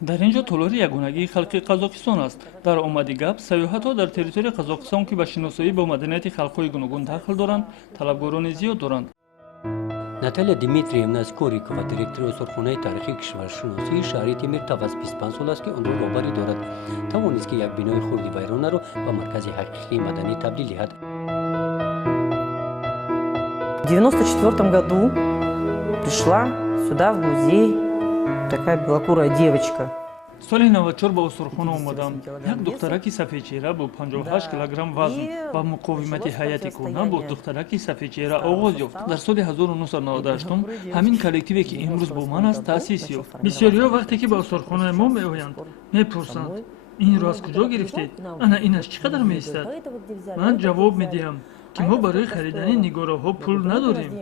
дар ин ҷо толори ягонагии халқи қазоқистон аст. Дар омади гап, сайёҳатҳо дар территорияи қазоқистон ки ба шиносоӣ бо маданияти халқҳои гуногун дахл доранд, талабгорони зиёд доранд. Наталья Дмитриевна Скорикова, директори осорхонаи таърихи кишваршиносии шаҳри Темир таваз 25 сол аст ки онро роҳбарӣ дорад. Тавонист ки як бинои хурди вайронаро ба маркази ҳақиқии маданӣ табдил диҳад. В 1994 году пришла сюда в музей такая белокурая девочка. соли 94 ба осорхона омадам. Як духтараки сафедчера бо 58 килограмм вазн ба муқовимати ҳайати кона бо духтараки сафедчера оғоз ёфт. Дар соли 1998 ҳамин коллективе ки имрӯз бо ман аст таъсис ёфт. бисёриҳо вақте ки ба осорхонаи мо меоянд, мепурсанд: инро аз куҷо гирифтед? Ана инаш чӣ қадар меистад? ман ҷавоб медиҳам ки мо барои харидани нигораҳо пул надорем.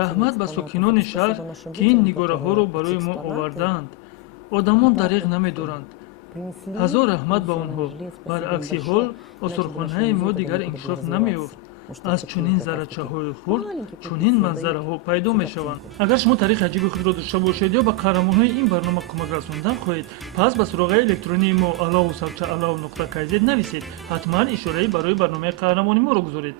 Раҳмат ба сокинони шаҳр ки ин нигораҳоро барои мо овардаанд. одамон дариқ намедоранд. ҳазор раҳмат ба онҳо. баръакси ҳол осорхонаи мо дигар инкишоф намеёфт. аз чунин заррачаҳои хурд чунин манзараҳо пайдо мешаванд. агар шумо таърихи аҷиби худро дошта бошед ё ба қаҳрамонҳои ин барнома кӯмак расондан хоҳед, пас ба суроғаи электронии мо alov@alov.kz нависед. ҳатман ишораи барои барномаи қаҳрамони моро гузоред.